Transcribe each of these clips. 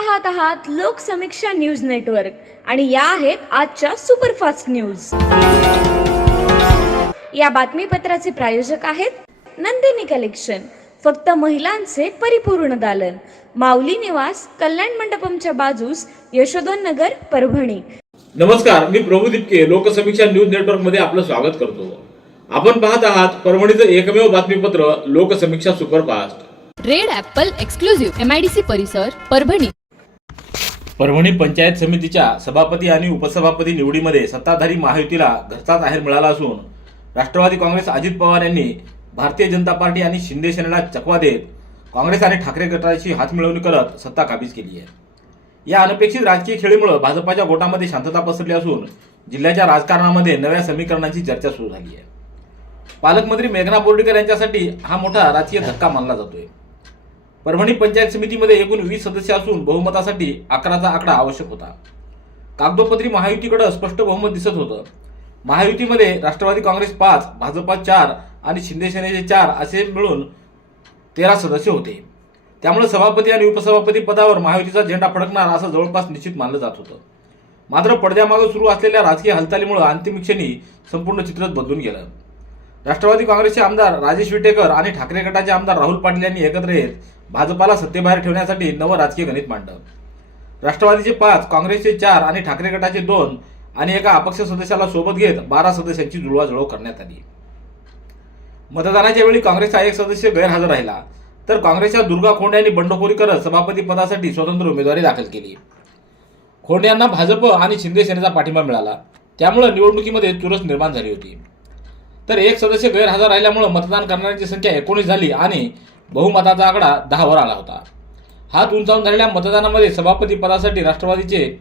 पाहत आहात Loksamiksha news network आणि या आहेत आजच्या सुपरफास्ट न्यूज। या बातमीपत्राचे प्रायोजक आहेत नंदिनी कलेक्शन, फक्त महिलांचे परिपूर्ण दालन, माऊली निवास, कल्याण मंडपमच्या बाजूस, यशोधन नगर, परभणी। नमस्कार, मी प्रभू दिपके लोकसमीक्षा न्यूज नेटवर्क मध्ये आपलं स्वागत करतो। आपण पाहत आहात परभणीचं एकमेव बातमीपत्र Loksamiksha superfast. Red Apple exclusive MIDC परिसर परभणी। परभणी पंचायत समितीच्या सभापती आणि उपसभापती निवडीमध्ये सत्ताधारी महायुतीला घरचा जाहीर मिळाला असून राष्ट्रवादी काँग्रेस अजित पवार यांनी भारतीय जनता पार्टी आणि शिंदे सेनेला चकवा देत काँग्रेस आणि ठाकरे गटाची हातमिळवणी करत सत्ता काबीज केली आहे। या अनपेक्षित राजकीय खेळीमुळे भाजपाच्या गोटामध्ये शांतता पसरली असून जिल्ह्याच्या राजकारणामध्ये नव्या समीकरणांची चर्चा सुरू झाली आहे। पालकमंत्री मेघना बोर्डीकर यांच्यासाठी हा मोठा राजकीय धक्का मानला जातोय। परभणी पंचायत समितीमध्ये एकूण 20 सदस्य असून बहुमतासाठी 11चा आकडा आवश्यक होता। कागदोपत्री महायुतीकडे स्पष्ट बहुमत दिसत होतं। महायुतीमध्ये राष्ट्रवादी काँग्रेस 5, भाजपा 4 आणि शिंदे सेनेचे 4 असे मिळून 13 सदस्य होते। त्यामुळे सभापती आणि उपसभापती पदावर महायुतीचा झेंडा फडकणार असं जवळपास निश्चित मानलं जात होतं। मात्र पडद्यामागे सुरू असलेल्या राजकीय हालचालीमुळे अंतिम क्षणी संपूर्ण चित्रच बदलून गेलं। राष्ट्रवादी काँग्रेसचे आमदार राजेश विटेकर आणि ठाकरे गटाचे आमदार राहुल पाटील यांनी एकत्र येत भाजपाला सत्तेबाहेर ठेवण्यासाठी नवं राजकीय गणित मांडलं। राष्ट्रवादीचे 5, काँग्रेसचे 4 आणि ठाकरे गटाचे 2 आणि एका अपक्ष सदस्याला सोबत घेत 12 सदस्यांची जुळवाजुळव करण्यात आली। मतदानाच्या वेळी काँग्रेसचा एक सदस्य गैरहजर राहिला, तर काँग्रेसच्या दुर्गा खोंड यांनी बंडखोरी करत सभापती पदासाठी स्वतंत्र उमेदवारी दाखल केली। खोंड यांना भाजप आणि शिंदे सेनेचा पाठिंबा मिळाला, त्यामुळे निवडणुकीमध्ये चुरस निर्माण झाली होती। तर एक सदस्य गैरहजर राहिल्यामुळे मतदान करणाऱ्यांची संख्या 19 झाली आणि बहुमताचा आकडा 10 वर आला होता। हात उंचावून झालेल्या मतदानामध्ये सभापती पदासाठी राष्ट्रवादीचे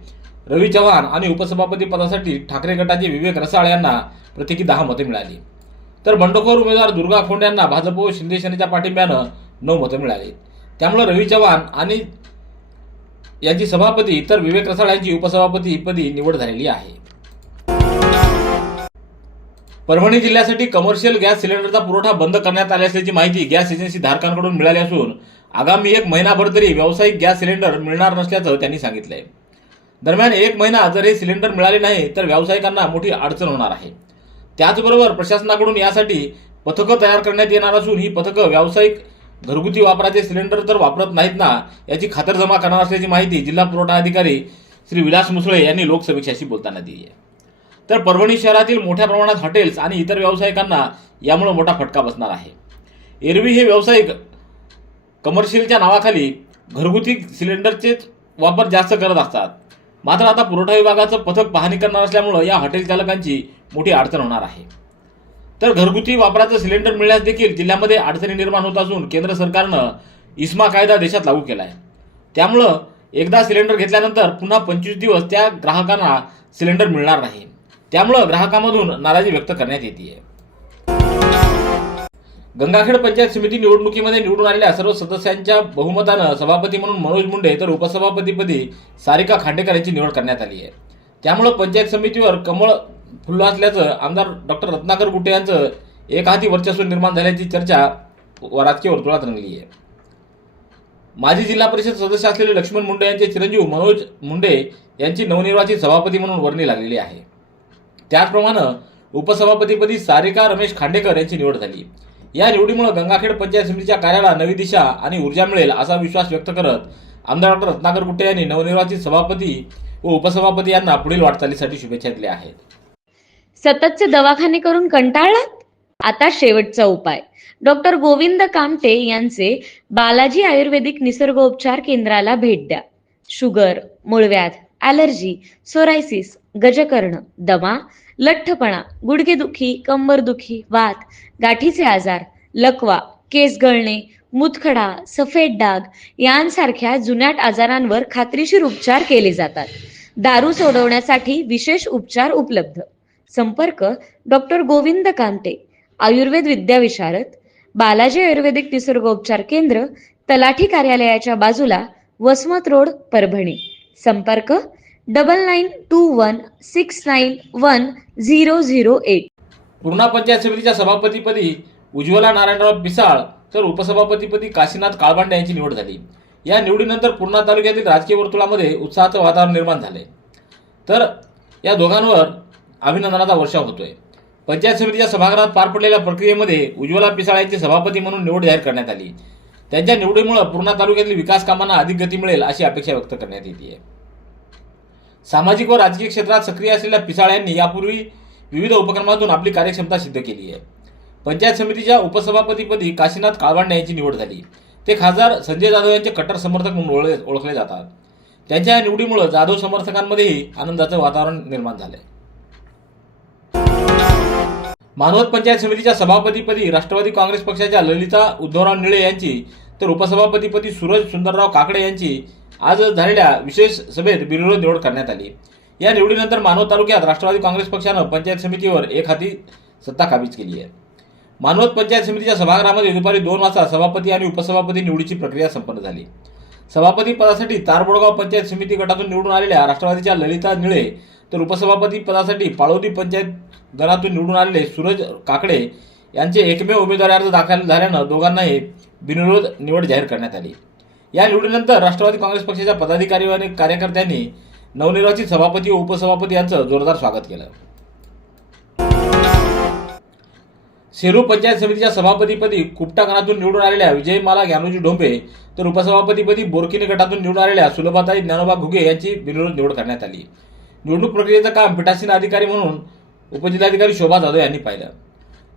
रवी चव्हाण आणि उपसभापती पदासाठी ठाकरे गटाचे विवेक रसाळ यांना प्रत्येकी 10 मते मिळाली, तर बंडखोर उमेदवार दुर्गा खोंड यांना भाजप व शिंदे सेनेच्या पाठिंब्यानं 9 मते मिळाली। त्यामुळे रवी चव्हाण आणि यांची सभापती तर विवेक रसाळ यांची उपसभापती पदी निवड झालेली आहे। परभणी जिल्ह्यासाठी कमर्शियल गॅस सिलेंडरचा पुरवठा बंद करण्यात आला असल्याची माहिती गॅस एजन्सी धारकांकडून मिळाली असून आगामी 1 महिनाभर तरी व्यावसायिक गॅस सिलेंडर मिळणार नसल्याचं त्यांनी सांगितलंय। दरम्यान 1 महिना जर हे सिलेंडर मिळाले नाही तर व्यावसायिकांना मोठी अडचण होणार आहे। त्याचबरोबर प्रशासनाकडून यासाठी पथकं तयार करण्यात येणार असून ही पथकं व्यावसायिक घरगुती वापराचे सिलेंडर तर वापरत नाहीत ना याची खातरजमा करणार असल्याची माहिती जिल्हा पुरवठा अधिकारी श्री विलास मुसळे यांनी लोकसमीक्षाशी बोलताना दिली आहे। तर परभणी शहरातील मोठ्या प्रमाणात हॉटेल्स आणि इतर व्यावसायिकांना यामुळे मोठा फटका बसणार आहे। एरवी हे व्यावसायिक कमर्शियलच्या नावाखाली घरगुती सिलेंडरचेच वापर जास्त करत असतात, मात्र आता पुरवठा विभागाचं पथक पाहणी करणार असल्यामुळे या हॉटेल चालकांची मोठी अडचण होणार आहे। तर घरगुती वापराचं सिलेंडर मिळण्यास देखील जिल्ह्यामध्ये अडचणी निर्माण होत असून केंद्र सरकारनं इस्मा कायदा देशात लागू केला आहे। त्यामुळं एकदा सिलेंडर घेतल्यानंतर पुन्हा 25 दिवस त्या ग्राहकांना सिलेंडर मिळणार नाही, त्यामुळे ग्राहकांमधून नाराजी व्यक्त करण्यात येते। गंगाखेड पंचायत समिती निवडणुकीमध्ये निवडून आलेल्या सर्व सदस्यांच्या बहुमतानं सभापती म्हणून मनोज मुंडे तर उपसभापतीपदी सारिका खांडेकर यांची निवड करण्यात आली आहे। त्यामुळे पंचायत समितीवर कमळ फुललं असल्याचं आमदार डॉक्टर रत्नाकर गुट्टे यांचं एकहाती वर्चस्व निर्माण झाल्याची चर्चा राजकीय वर्तुळात रंगली आहे। माजी जिल्हा परिषद सदस्य असलेले लक्ष्मण मुंडे यांचे चिरंजीव मनोज मुंडे यांची नवनिर्वाचित सभापती म्हणून वर्णी लागलेली आहे। त्याचप्रमाणे उपसभापतीपदी सारिका रमेश खांडेकर यांची निवड झाली। या निवडीमुळे गंगाखेड पंचायत समितीच्या कार्याला नवी दिशा आणि ऊर्जा मिळेल असा विश्वास व्यक्त करत आमदार डॉक्टर रत्नाकर गुट्टे यांनी नवनिर्वाचित सभापती व उपसभापती यांना पुढील वाटचालीसाठी शुभेच्छा दिल्या आहेत। सततचे दवाखाने करून कंटाळलात? आता शेवटचा उपाय डॉक्टर गोविंद कामटे यांचे बालाजी आयुर्वेदिक निसर्गोपचार केंद्राला भेट द्या। शुगर, मूळव्याध, ॲलर्जी, सोरायसिस, गजकर्ण, दमा, लठ्ठपणा, गुडघेदुखी, कंबरदुखी, वात, गाठीचे आजार, लकवा, केस गळणे, मुतखडा, सफेद डाग यांसारख्या जुनाट आजारांवर खात्रीशीर उपचार केले जातात। दारू सोडवण्यासाठी विशेष उपचार उपलब्ध। संपर्क डॉक्टर गोविंद कामटे, आयुर्वेद विद्याविशारद, बालाजी आयुर्वेदिक निसर्गोपचार केंद्र, तलाठी कार्यालयाच्या बाजूला, वसमत रोड, परभणी। संपर्क 9921691008। पूर्णा पंचायत समितीच्या सभापतीपदी उज्ज्वला नारायणराव पिसाळ तर उपसभापतीपदी काशीनाथ काळबांडे यांची निवड झाली। या निवडीनंतर पूर्णा तालुक्यातील राजकीय वर्तुळामध्ये उत्साहाचं वातावरण निर्माण झाले, तर या दोघांवर अभिनंदनाचा वर्षाव होतोय. पंचायत समितीच्या सभागृहात पार पडलेल्या प्रक्रियेमध्ये उज्ज्वला पिसाळ यांची सभापती म्हणून निवड जाहीर करण्यात आली. त्यांच्या निवडीमुळे पूर्णा तालुक्यातील विकास कामांना अधिक गती मिळेल अशी अपेक्षा व्यक्त करण्यात येते. सामाजिक व राजकीय क्षेत्रात सक्रिय असलेल्या पिसाळ यांनी यापूर्वी विविध उपक्रमातून आपली कार्यक्षमता सिद्ध केली आहे. पंचायत समितीच्या उपसभापतीपदी काशीनाथ काळवांडे यांची निवड झाली. ते खासदार संजय जाधव यांचे कट्टर समर्थक म्हणून ओळखले जातात. त्यांच्या या निवडीमुळे जाधव समर्थकांमध्येही आनंदाचं वातावरण निर्माण झालंय. मानवत पंचायत समितीच्या सभापतीपदी राष्ट्रवादी काँग्रेस पक्षाच्या ललिता उद्धवराव निळे यांची तर उपसभापतीपदी सूरज सुंदरराव काकडे यांची आज झालेल्या विशेष सभेत बिनविरोध निवड करण्यात आली. या निवडीनंतर मानवत तालुक्यात राष्ट्रवादी काँग्रेस पक्षानं पंचायत समितीवर एक हाती सत्ता काबीज केली आहे. मानवत पंचायत समितीच्या सभागृहामध्ये दुपारी 2 वाजता सभापती आणि उपसभापती निवडीची प्रक्रिया संपन्न झाली. सभापती पदासाठी तारबोडगाव पंचायत समिती गटातून निवडून आलेल्या राष्ट्रवादीच्या ललिता निळे तर उपसभापती पदासाठी पाळोदी पंचायत गणातून निवडून आलेले सूरज काकडे यांचे एकमेव उमेदवारी अर्ज दाखल झाल्यानं दोघांनाही बिनविरोध निवड जाहीर करण्यात आली. या निवडीनंतर राष्ट्रवादी काँग्रेस पक्षाच्या पदाधिकारी आणि कार्यकर्त्यांनी नवनिर्वाचित सभापती व उपसभापती यांचं जोरदार स्वागत केलं. सेलू पंचायत समितीच्या सभापतीपदी कुपटा गणातून निवडून आलेल्या विजयमाला ज्ञानोजी ढोंबे तर उपसभापतीपदी बोरकिनी गटातून निवडून आलेल्या सुलभाताई ज्ञानोबा घुगे यांची बिनविरोध निवड करण्यात आली. निवडणूक प्रक्रियेचं काम पीठासीन अधिकारी म्हणून उपजिल्हाधिकारी शोभा जाधव यांनी पाहिलं.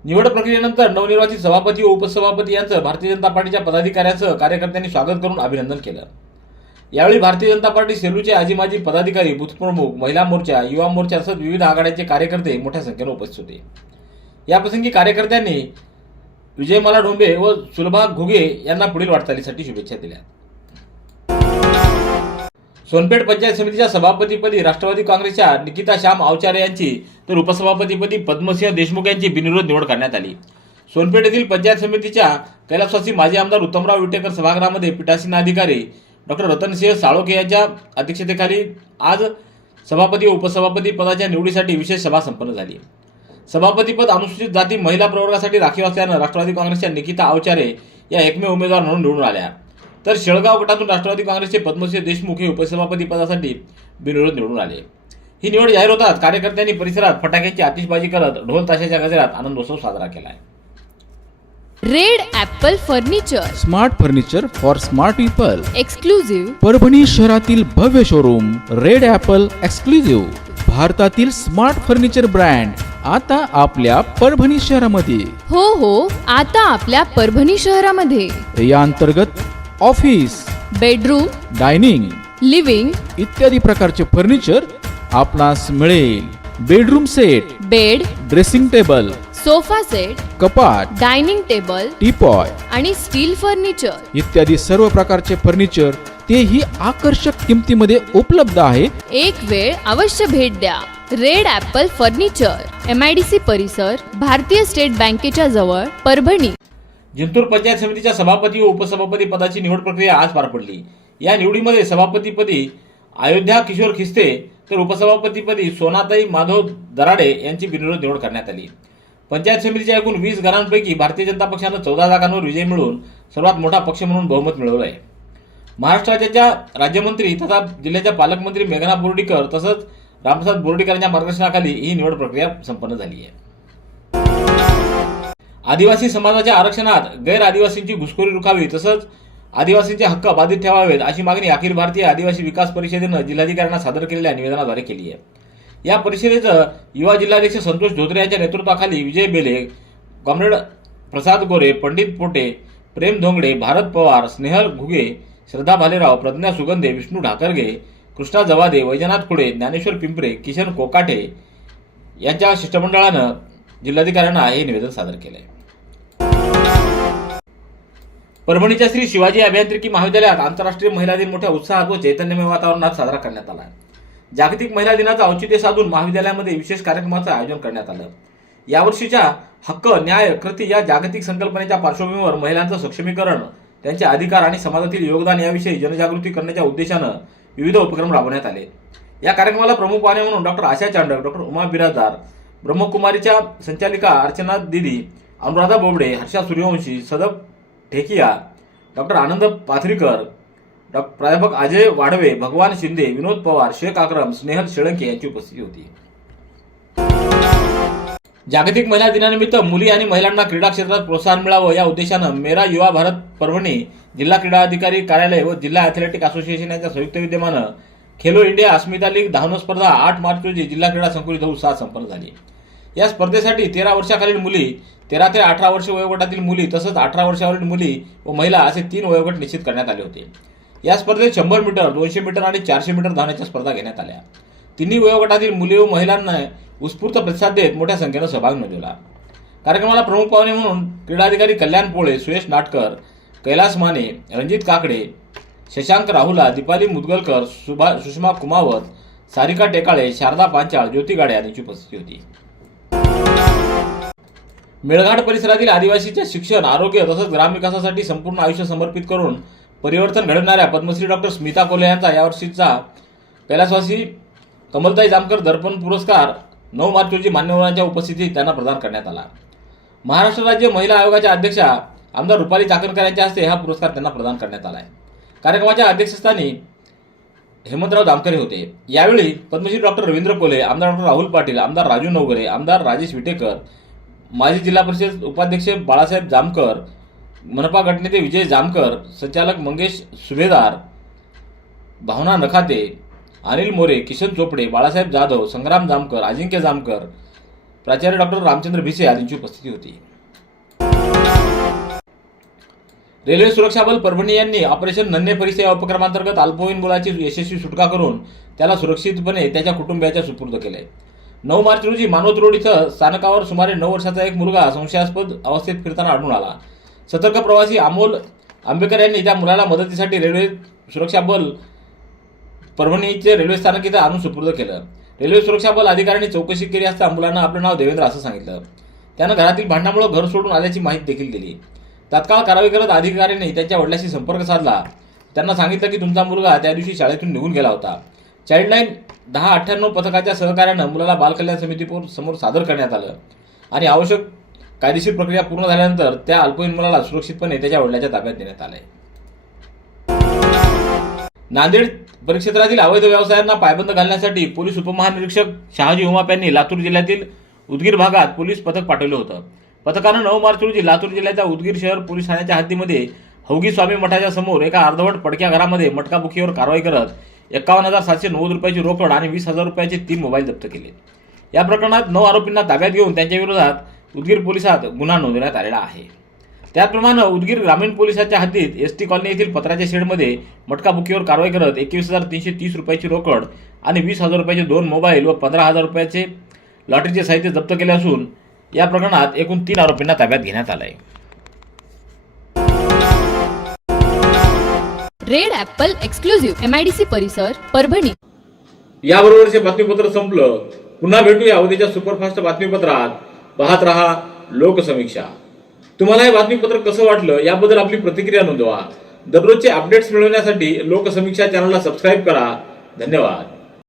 निवड प्रक्रियेनंतर नवनिर्वाचित सभापती व उपसभापती यांचं भारतीय जनता पार्टीच्या पदाधिकाऱ्यांसह कार्यकर्त्यांनी स्वागत करून अभिनंदन केलं. यावेळी भारतीय जनता पार्टी सेलूचे आजी माजी पदाधिकारी, बूथ प्रमुख, महिला मोर्चा, युवा मोर्चा तसंच विविध आघाड्यांचे कार्यकर्ते मोठ्या संख्येने उपस्थित होते. याप्रसंगी कार्यकर्त्यांनी विजयमाला ढोंबे व सुलभा घुगे यांना पुढील वाटचालीसाठी शुभेच्छा दिल्या. सोनपेठ पंचायत समितीच्या सभापतीपदी राष्ट्रवादी काँग्रेसच्या निकिता श्याम आवचारे यांची तर उपसभापतीपदी पद्मसिंह देशमुख यांची बिनविरोध निवड करण्यात आली. सोनपेठ येथील पंचायत समितीच्या कैलासवासी माजी आमदार उत्तमराव विटेकर सभागृहामध्ये पीठासीन अधिकारी डॉक्टर रतनसिंह साळोखे यांच्या अध्यक्षतेखाली आज सभापती व उपसभापती पदाच्या निवडीसाठी विशेष सभा संपन्न झाली. सभापतीपद अनुसूचित जाती महिला प्रवर्गासाठी राखीव असल्यानं राष्ट्रवादी काँग्रेसच्या निकिता आवचारे या एकमेव उमेदवार म्हणून निवडून आल्या, तर शेळगाव गटातून राष्ट्रवादी काँग्रेसचे पद्मसिंह देशमुख हे उपसभापती पदासाठी बिनविरोध निवडून आले. ही निवड जाहीर होताच कार्यकर्त्यांनी परिसरात फटाक्यांची आतिषबाजी करत ढोल ताशाच्या गजरात आनंदोत्सव साजरा केलाय. Red Apple furniture, smart furniture for smart people. Exclusive Parbhani शहरातील भव्य शोरूम रेड ॲपल एक्सक्लुझिव्ह. भारतातील स्मार्ट फर्निचर ब्रँड आता आपल्या परभणी शहरामध्ये. हो, आता आपल्या परभणी शहरामध्ये. या अंतर्गत ऑफिस, बेडरूम, डायनिंग, लिव्हिंग इत्यादी प्रकारचे फर्निचर आपणास मिळेल. Bedroom set, bed, dressing table, sofa set, कपाट, डायनिंग टेबल टीपॉय आणि स्टील फर्निचर इत्यादी सर्व प्रकारचे फर्निचर तेही आकर्षक किमतीमध्ये उपलब्ध आहे. एक वेळ अवश्य भेट द्या. रेड ॲपल फर्निचर, MIDC परिसर, भारतीय स्टेट बँकेच्या जवळ, परभणी. जिंतूर पंचायत समितीच्या सभापती व उपसभापती पदाची निवड प्रक्रिया आज पार पडली. या निवडीमध्ये सभापतीपदी अयोध्या किशोर खिस्ते तर उपसभापतीपदी सोनाताई माधव दराडे यांची बिनविरोध निवड करण्यात आली. पंचायत समितीच्या एकूण 20 गणांपैकी भारतीय जनता पक्षानं 14 जागांवर विजय मिळवून सर्वात मोठा पक्ष म्हणून बहुमत मिळवलं आहे. महाराष्ट्र राज्याच्या राज्यमंत्री तथा जिल्ह्याच्या पालकमंत्री मेघना बोर्डीकर तसंच रामप्रसाद बोर्डीकर यांच्या मार्गदर्शनाखाली ही निवड प्रक्रिया संपन्न झाली आहे. आदिवासी समाजाच्या आरक्षणात गैर आदिवासींची घुसखोरी रोखावी तसंच आदिवासींचे हक्क बाधित ठेवावेत अशी मागणी अखिल भारतीय आदिवासी विकास परिषदेनं जिल्हाधिकाऱ्यांना सादर केलेल्या निवेदनाद्वारे केली आहे. या परिषदेचं युवा जिल्हाध्यक्ष संतोष धोत्रे यांच्या नेतृत्वाखाली विजय बेले, कॉम्रेड प्रसाद गोरे, पंडित पोटे, प्रेम धोंगडे, भारत पवार, स्नेहल घुगे, श्रद्धा भालेराव, प्रज्ञा सुगंधे, विष्णू ढाकरगे, कृष्णा जवादे, वैजनाथ खुडे, ज्ञानेश्वर पिंपरे, किशन कोकाटे यांच्या शिष्टमंडळानं जिल्हाधिकाऱ्यांना हे निवेदन सादर केलंय. परभणीच्या श्री शिवाजी अभियांत्रिकी महाविद्यालयात आंतरराष्ट्रीय महिला दिन मोठ्या उत्साहात व चैतन्यमय वातावरणात साजरा करण्यात आला. जागतिक महिला दिनाचं औचित्य साधून महाविद्यालयामध्ये विशेष कार्यक्रमाचं आयोजन करण्यात आलं. यावर्षीच्या हक्क, न्याय, कृती या जागतिक संकल्पनेच्या पार्श्वभूमीवर महिलांचं सक्षमीकरण, त्यांचे अधिकार आणि समाजातील योगदान याविषयी जनजागृती करण्याच्या उद्देशानं विविध उपक्रम राबवण्यात आले. या कार्यक्रमाला प्रमुख पाहुणे म्हणून डॉक्टर आशा चांडक, डॉक्टर उमा बिराजदार, ब्रह्मकुमारीच्या संचालिका अर्चना दिदी, अनुराधा बोबडे, हर्षा सूर्यवंशी, सदप ठेकिया, डॉक्टर आनंद पाथरीकर, प्राध्यापक अजय वाढवे, भगवान शिंदे, विनोद पवार, शेख अक्रम, स्नेहल शेळंके यांची उपस्थिती होती. जागतिक महिला दिनानिमित्त मुली आणि महिलांना क्रीडा क्षेत्रात प्रोत्साहन मिळावं या उद्देशानं मेरा युवा भारत परभणी जिल्हा क्रीडा अधिकारी कार्यालय व जिल्हा ॲथलेटिक असोसिएशन यांच्या संयुक्त विद्यमानं खेलो इंडिया अस्मिता लीग धावणे स्पर्धा 8 मार्च रोजी जिल्हा क्रीडा संकुल इथं उत्साहात संपन्न झाली. या स्पर्धेसाठी 13 वर्षाखालील मुली, 13 ते 18 वर्ष वयोगटातील मुली तसंच 18 वर्षावरील मुली व महिला असे 3 वयोगट निश्चित करण्यात आले होते. या स्पर्धेत 100 मीटर, 200 मीटर आणि 400 मीटर धावण्याच्या स्पर्धा घेण्यात आल्या. तिन्ही वयोगटातील मुली व महिलांना उत्स्फूर्त प्रतिसाद देत मोठ्या संख्येनं सहभाग नोंदवला. कार्यक्रमाला प्रमुख पाहुणे म्हणून क्रीडा अधिकारी कल्याण पोळे, सुयश नाटकर, कैलास माने, रणजित काकडे, शशांक राहुला, दीपाली मुदगलकर, सुषमा कुमावत, सारिका टेकाळे, शारदा पांचाळ, ज्योती गाडे यांची उपस्थिती होती. मेळघाट परिसरातील आदिवासीच्या शिक्षण, आरोग्य तसंच ग्रामविकासासाठी संपूर्ण आयुष्य समर्पित करून परिवर्तन घडवणाऱ्या पद्मश्री डॉक्टर स्मिता कोल्हे यांचा यावर्षीचा कैलासवासी कमलताई जामकर दर्पण पुरस्कार 9 मार्च रोजी मान्यवरांच्या उपस्थितीत त्यांना प्रदान करण्यात आला. महाराष्ट्र राज्य महिला आयोगाच्या अध्यक्षा आमदार रुपाली चाकणकर यांच्या हस्ते हा पुरस्कार त्यांना प्रदान करण्यात आला आहे. कार्यक्रमाच्या अध्यक्षस्थानी हेमंतराव जामकर होते. यावेळी पद्मश्री डॉक्टर रवींद्र कोल्हे, आमदार डॉक्टर राहुल पाटील, आमदार राजू नवगरे, आमदार राजेश विटेकर, माजी जिल्हा परिषद उपाध्यक्ष बाळासाहेब जामकर, मनपा गटनेते विजय जामकर, संचालक मंगेश सुभेदार, भावना नखाते, अनिल मोरे, किशन चोपडे, बाळासाहेब जाधव, संग्राम जामकर, अजिंक्य जामकर, प्राचार्य डॉक्टर रामचंद्र भिसे आदींची उपस्थिती होती. रेल्वे सुरक्षा बल परभणी यांनी ऑपरेशन नन्हे परिचय या उपक्रमांतर्गत अल्पवयीन मुलाची यशस्वी सुटका करून त्याला सुरक्षितपणे त्याच्या कुटुंबियाच्या सुपूर्द केले. 9 मार्च रोजी मानवत रोड इथं स्थानकावर सुमारे 9 वर्षाचा एक मुलगा संशयास्पद अवस्थेत फिरताना आढळून आला. सतर्क प्रवासी अमोल आंबेकर यांनी त्या मुलाला मदतीसाठी रेल्वे सुरक्षा बल परभणीचे रेल्वे स्थानक इथं आणून सुपूर्द केलं. रेल्वे सुरक्षा बल अधिकाऱ्यांनी चौकशी केली असता मुलानं आपलं नाव देवेंद्र असं सांगितलं. त्यानं घरातील भांडणामुळे घर सोडून आल्याची माहिती देखील दिली. तात्काळ कारवाई करत अधिकाऱ्यांनी त्यांच्या वडिलांशी संपर्क साधला. त्यांना सांगितलं की तुमचा मुलगा त्या दिवशी शाळेतून निघून गेला होता. चाइल्डलाईन 1098 पथकाच्या सहकार्यानं मुलाला बालकल्याण समितीसमोर सादर करण्यात आलं आणि आवश्यक कायदेशीर प्रक्रिया पूर्ण झाल्यानंतर त्या अल्पवयीन मुलाला सुरक्षितपणे त्याच्या वडिलांच्या ताब्यात देण्यात आले. नांदेड परिक्षेत्रातील अवैध व्यवसायांना पायबंद घालण्यासाठी पोलीस उपमहानिरीक्षक शहाजी उमाप यांनी लातूर जिल्ह्यातील उदगीर भागात पोलीस पथक पाठवलं होतं. पथकानं 9 मार्च रोजी लातूर जिल्ह्याच्या उदगीर शहर पोलीस ठाण्याच्या हद्दीमध्ये हौगी स्वामी मठाच्या समोर एका अर्धवट पडक्या घरामध्ये मटकाबुकीवर कारवाई करत 51,790 रुपयाची रोकड आणि 20,000 रुपयाचे 3 मोबाईल जप्त केले. या प्रकरणात 9 आरोपींना ताब्यात घेऊन त्यांच्या विरोधात उदगीर पोलिसात गुन्हा नोंदवण्यात आलेला आहे. त्याचप्रमाणे उदगीर ग्रामीण पोलिसाच्या हद्दीत एसटी कॉलनी येथील पत्राच्या शेडमध्ये मटकाबुकीवर कारवाई करत 21,330 रुपयाची रोकड आणि 20,000 रुपयाचे 2 मोबाईल व 15,000 रुपयाचे लॉटरीचे साहित्य जप्त केले असून या प्रकरणात एकूण 3 आरोपींना ताब्यात घेण्यात आलं आहे. रेड ॲपल एक्सक्लुझिव्ह MIDC परिसर परभणी. याबरोबरचे बातमीपत्र संपलं. पुन्हा भेटूया उद्याच्या सुपरफास्ट बातमीपत्रात. पाहत रहा लोकसमीक्षा. तुम्हाला हे बातमीपत्र कसं वाटलं याबद्दल आपली प्रतिक्रिया नोंदवा. दररोजचे अपडेट्स मिळवण्यासाठी लोकसमीक्षा चॅनलला सबस्क्राईब करा. धन्यवाद.